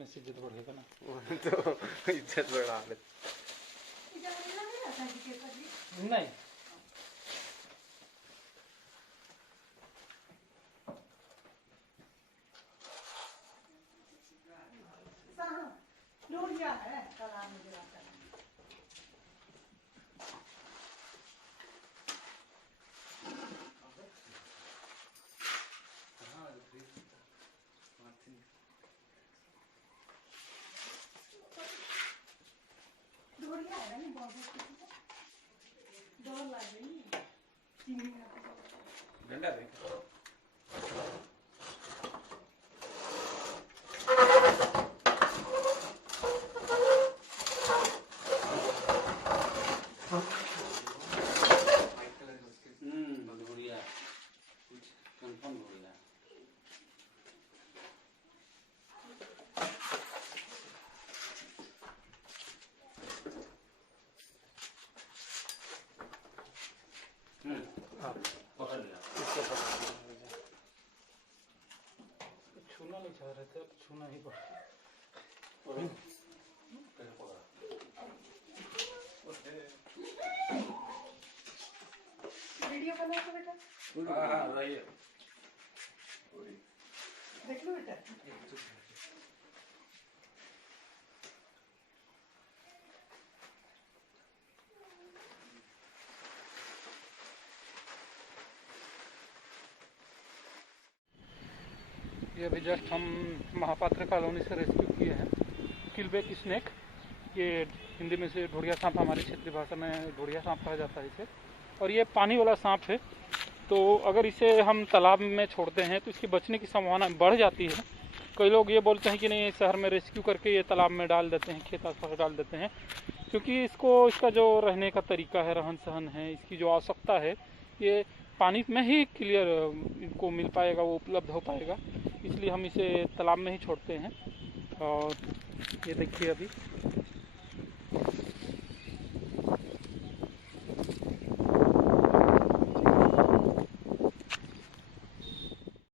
करने से इज्जत बढ़ेगा ना। तो इज्जत बढ़ा ले। नहीं है तालाब में गिरा कर। डंडा दे बढ़िया कुछ कंफर्म बढ़िया। पकड़ लिया। छूना नहीं चाह रहे थे, अब छूना ही पड़ा। वीडियो बना तो बेटा रहिए देख लो बेटा। ये अभी जस्ट हम महापात्र कॉलोनी से रेस्क्यू किए हैं किलबेक स्नेक। ये हिंदी में से ढोड़िया सांप, हमारी क्षेत्रीय भाषा में ढोड़िया सांप कहा जाता है इसे। और ये पानी वाला सांप है, तो अगर इसे हम तालाब में छोड़ते हैं तो इसकी बचने की संभावना बढ़ जाती है। कई लोग ये बोलते हैं कि नहीं, शहर में रेस्क्यू करके ये तालाब में डाल देते हैं, खेत आस-पास डाल देते हैं, क्योंकि इसका जो रहने का तरीका है, रहन सहन है, इसकी जो आवश्यकता है, ये पानी में ही क्लियर इनको मिल पाएगा, वो उपलब्ध हो पाएगा। इसलिए हम इसे तालाब में ही छोड़ते हैं। और ये देखिए अभी